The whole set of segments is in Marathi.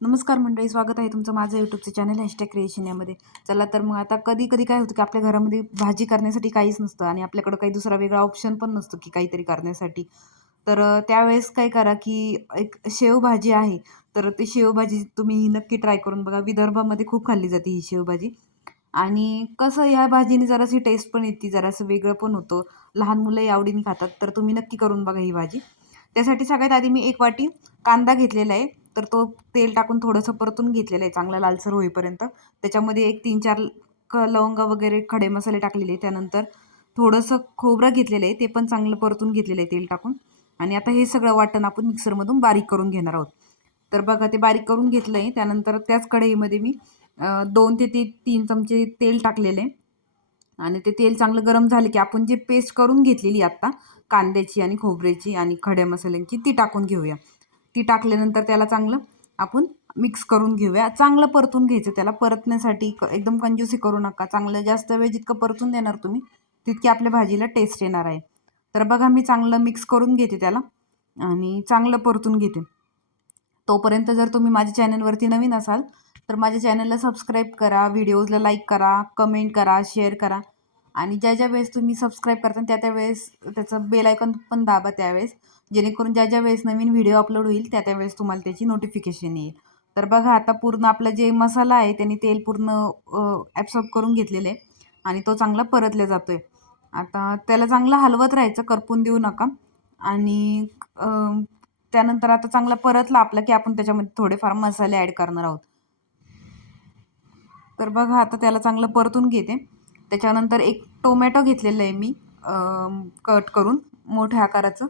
नमस्कार मंडळी स्वागत आहे तुमचं माझं यूट्यूबचे चॅनल हॅशटॅग क्रिएशन यामध्ये. चला तर मग आता कधी कधी काय होतं की आपल्या घरामध्ये भाजी करण्यासाठी काहीच नसतं आणि आपल्याकडं काही दुसरा वेगळा ऑप्शन पण नसतो की काहीतरी करण्यासाठी. तर त्यावेळेस काय करा की एक शेवभाजी आहे तर ती शेवभाजी तुम्ही ही नक्की ट्राय करून बघा. विदर्भामध्ये खूप खाल्ली जाते ही शेवभाजी आणि कसं ह्या भाजीने जराशी टेस्ट पण येते जरासं वेगळं पण होतं. लहान मुलंही आवडीने खातात तर तुम्ही नक्की करून बघा ही भाजी. त्यासाठी सगळ्यात आधी मी एक वाटी कांदा घेतलेला आहे. तर तो तेल टाकून थोडंसं परतून घेतलेलं आहे चांगला लालसर होईपर्यंत. त्याच्यामध्ये एक तीन चार क लवंगा वगैरे खडे मसाले टाकलेले त्यानंतर थोडंसं खोबरं घेतलेलं आहे ते पण चांगलं परतून घेतलेलं आहे तेल टाकून. आणि आता हे सगळं वाटण आपण मिक्सरमधून बारीक करून घेणार आहोत. तर बघा ते बारीक करून घेतलं आहे त्यानंतर त्याच कढईमध्ये मी दोन ते ती तीन चमचे तेल टाकलेले आहे. आणि ते तेल चांगलं गरम झाले की आपण जे पेस्ट करून घेतलेली आत्ता कांद्याची आणि खोबऱ्याची आणि खड्या मसाल्यांची ती टाकून घेऊया. ती टाकल्यानंतर त्याला चांगलं आपण मिक्स करून घेऊया. चांगलं परतून घ्यायचं त्याला. परतण्यासाठी क- एकदम कंजूसी करू नका. चांगलं जास्त वेळ जितकं परतून देणार तुम्ही तितकी आपल्या भाजीला टेस्ट येणार आहे. तर बघा मी चांगलं मिक्स करून घेते त्याला आणि चांगलं परतून घेते. तोपर्यंत जर तुम्ही माझ्या चॅनलवरती नवीन असाल तर माझ्या चॅनलला सबस्क्राईब करा व्हिडिओजला लाईक करा कमेंट करा शेअर करा. आणि ज्या ज्या वेळेस तुम्ही सबस्क्राईब करता त्या त्या वेळेस त्याचं बेल आयकॉन पण दाबा त्यावेळेस. जेणेकरून ज्या ज्या वेळेस नवीन व्हिडिओ अपलोड होईल त्या त्यावेळेस तुम्हाला त्याची नोटिफिकेशन येईल. तर बघा आता पूर्ण आपला जे मसाला आहे त्यांनी तेल पूर्ण ॲब्सॉर्ब करून घेतलेलं आहे. आणि तो चांगला परतला जातो आहे आता त्याला चांगलं हलवत राहायचं करपून देऊ नका. आणि त्यानंतर आता चांगला परतला आपला की आपण त्याच्यामध्ये थोडेफार मसाले ॲड करणार आहोत. तर बघा आता त्याला चांगलं परतून घेते. त्याच्यानंतर एक टोमॅटो घेतलेलं आहे मी कट करून मोठ्या आकाराचं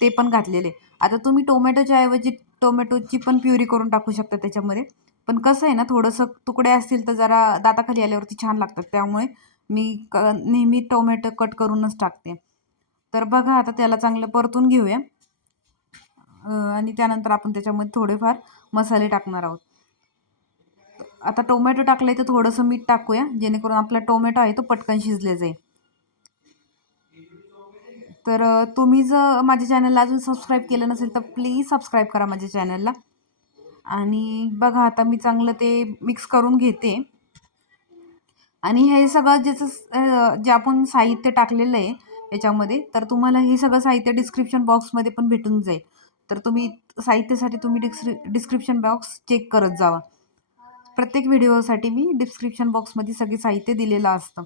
ते पण घातलेलं आहे. आता तुम्ही टोमॅटोच्या ऐवजी टोमॅटोची पण प्युरी करून टाकू शकता त्याच्यामध्ये. पण कसं आहे ना थोडंसं तुकडे असतील तर जरा दाताखाली आल्यावरती छान लागतात. त्यामुळे मी क नेहमी टोमॅटो कट करूनच टाकते. तर बघा आता त्याला चांगलं परतून घेऊया. आणि त्यानंतर आपण त्याच्यामध्ये थोडेफार मसाले टाकणार आहोत. आता टोमॅटो टाकलं आहे तर थोडंसं मीठ टाकूया जेणेकरून आपला टोमॅटो आहे तो पटकन शिजले जाईल. तर तुम्ही जर माझ्या चॅनलला अजून सबस्क्राईब केलं नसेल तर प्लीज सबस्क्राईब करा माझ्या चॅनलला. आणि बघा आता मी चांगलं ते मिक्स करून घेते. आणि हे सगळं ज्याचं जे आपण साहित्य टाकलेलं आहे याच्यामध्ये तर तुम्हाला हे सगळं साहित्य डिस्क्रिप्शन बॉक्समध्ये पण भेटून जाईल. तर तुम्ही साहित्यासाठी तुम्ही डिस्क्रि डिस्क्रिप्शन बॉक्स चेक करत जावा. प्रत्येक व्हिडिओसाठी मी डिस्क्रिप्शन बॉक्समध्ये सगळे साहित्य दिलेलं असतं.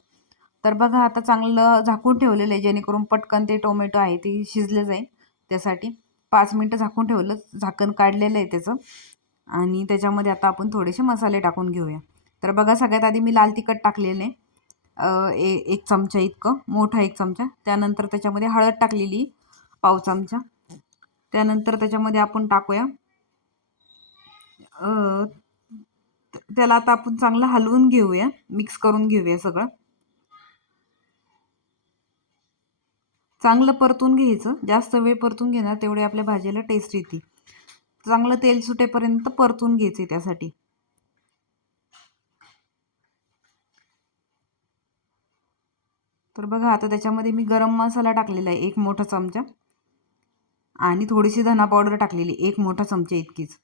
तर बघा आता चांगलं झाकून ठेवलेलं आहे जेणेकरून पटकन ते टोमॅटो आहे ते शिजले जाईल त्यासाठी. पाच मिनटं झाकून ठेवलं झाकण काढलेलं आहे त्याचं. आणि त्याच्यामध्ये आता आपण थोडेसे मसाले टाकून घेऊया. तर बघा सगळ्यात आधी मी लाल तिखट टाकलेलं आहे. ए एक चमचा इतकं मोठा एक चमचा. त्यानंतर त्याच्यामध्ये हळद टाकलेली पाव चमचा. त्यानंतर त्याच्यामध्ये आपण टाकूया त्याला आता आपण चांगलं हलवून घेऊया. मिक्स करून घेऊया सगळं. चांगलं परतून घ्यायचं. जास्त वेळ परतून घेणार तेवढे आपल्या भाजीला टेस्ट येते. चांगलं तेल सुटेपर्यंत परतून घ्यायचे त्यासाठी. तर बघा आता त्याच्यामध्ये मी गरम मसाला टाकलेला आहे एक मोठा चमचा. आणि थोडीशी धना पावडर टाकलेली एक मोठा चमचा इतकीच.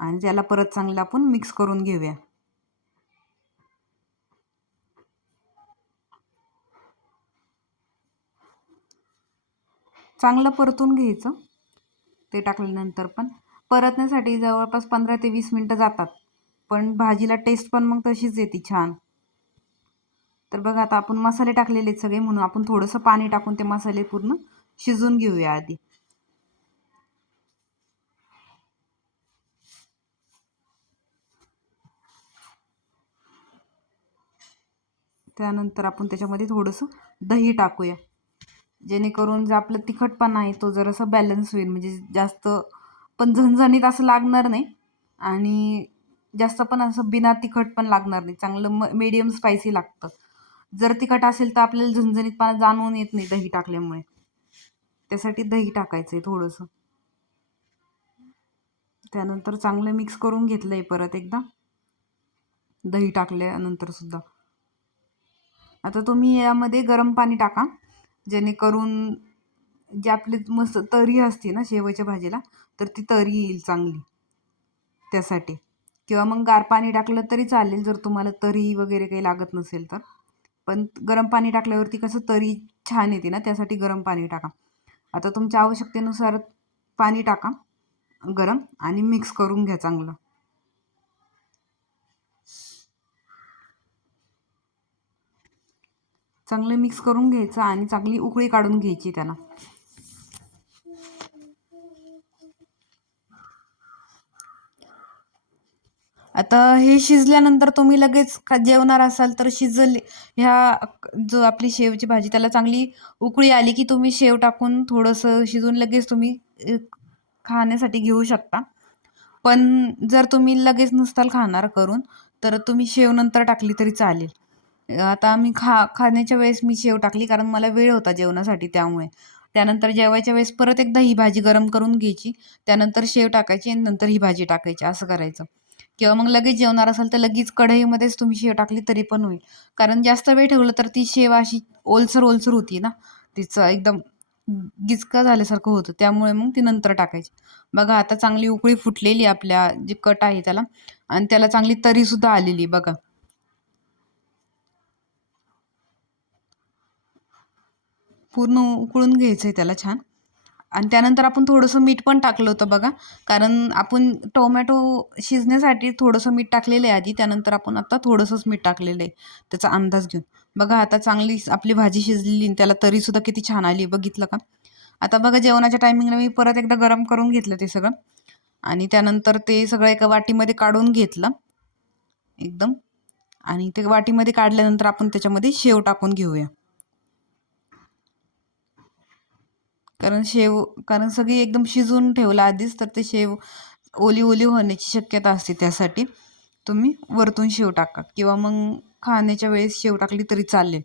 आणि त्याला परत चांगलं आपण मिक्स करून घेऊया. चांगलं परतून घ्यायचं. ते टाकल्यानंतर पण. परतण्यासाठी जवळपास पंधरा ते वीस मिनटं जातात. पण भाजीला टेस्ट पण मग तशीच येते छान. तर बघा आता आपण मसाले टाकलेले सगळे म्हणून आपण थोडंसं पाणी टाकून ते मसाले पूर्ण शिजून घेऊया आधी. त्यानंतर आपण त्याच्यामध्ये थोडंसं दही टाकूया. जेणेकरून जे आपलं तिखटपणा आहे तो जरासं बॅलन्स होईल. म्हणजे जास्त पण झणझणीत असं लागणार नाही. आणि जास्त पण असं बिना तिखट पण लागणार नाही. चांगलं म मीडियम स्पायसी लागतं. जर तिखट असेल तर आपल्याला झणझणीतपणा जाणवून येत नाही दही टाकल्यामुळे. त्यासाठी दही टाकायचं आहे थोडंसं. त्यानंतर चांगलं मिक्स करून घेतलं आहे परत एकदा. दही टाकल्यानंतर सुद्धा. आता तुम्ही यामध्ये गरम पाणी टाका जेणेकरून जे आपली मस्त तरी असते ना शेवच्या भाजीला तर ती तरी येईल चांगली त्यासाठी. किंवा मग गार पाणी टाकलं तरी चालेल जर तुम्हाला तरी वगैरे काही लागत नसेल तर. पण गरम पाणी टाकल्यावरती कसं तरी छान येते ना त्यासाठी गरम पाणी टाका. आता तुमच्या आवश्यकतेनुसार पाणी टाका गरम आणि मिक्स करून घ्या चांगलं. चांगलं मिक्स करून घ्यायचं आणि चांगली उकळी काढून घ्यायची त्याला. आता हे शिजल्यानंतर तुम्ही लगेच का जेवणार असाल तर शिजले ह्या जो आपली शेवची भाजी त्याला चांगली उकळी आली की तुम्ही शेव टाकून थोडंसं शिजून लगेच तुम्ही खाण्यासाठी घेऊ शकता. पण जर तुम्ही लगेच नसताल खाणार करून तर तुम्ही शेव नंतर टाकली तरी चालेल. आता मी खा खाण्याच्या वेळेस मी शेव टाकली कारण मला वेळ होता जेवणासाठी त्यामुळे. त्यानंतर जेवायच्या वेळेस परत एकदा ही भाजी गरम करून घ्यायची. त्यानंतर शेव टाकायची आणि नंतर ही भाजी टाकायची असं करायचं. किंवा मग लगेच जेवणार असाल तर लगेच कढईमध्येच तुम्ही शेव टाकली तरी पण होईल. कारण जास्त वेळ ठेवलं तर ती शेव अशी ओलसर ओलसर होती ना. तिचं एकदम गिचका झाल्यासारखं होतं. त्यामुळे मग ती नंतर टाकायची. बघा आता चांगली उकळी फुटलेली आपल्या जे कट आहे त्याला. आणि त्याला चांगली तरीसुद्धा आलेली बघा. पूर्ण उकळून घ्यायचं आहे त्याला छान. आणि त्यानंतर आपण थोडंसं मीठ पण टाकलं होतं बघा. कारण आपण टोमॅटो शिजण्यासाठी थोडंसं मीठ टाकलेलं आहे आधी. त्यानंतर आपण आता थोडंसंच मीठ टाकलेलं आहे. त्याचा अंदाज घेऊन. बघा आता चांगली आपली भाजी शिजलेली त्याला तरीसुद्धा किती छान आली बघितलं का? आता बघा जेवणाच्या टायमिंगला मी परत एकदा गरम करून घेतलं ते सगळं. आणि त्यानंतर ते सगळं एका वाटीमध्ये काढून घेतलं. एकदम. आणि ते वाटीमध्ये काढल्यानंतर आपण त्याच्यामध्ये शेव टाकून घेऊया. कारण शेव कारण सगळी एकदम शिजवून ठेवलं आधीच तर ते शेव ओली ओली होण्याची शक्यता असते त्यासाठी. तुम्ही वरतून शेव टाका किंवा मग खाण्याच्या वेळेस शेव टाकली तरी चालेल.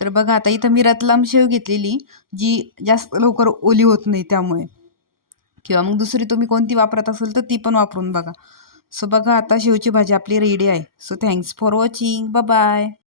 तर बघा आता इथं मी रतलाम शेव घेतलेली जी जास्त लवकर ओली होत नाही त्यामुळे. किंवा मग दुसरी तुम्ही कोणती वापरत असेल तर ती पण वापरून बघा. सो बघा आता शेवची भाजी आपली रेडी आहे. So thanks for watching bye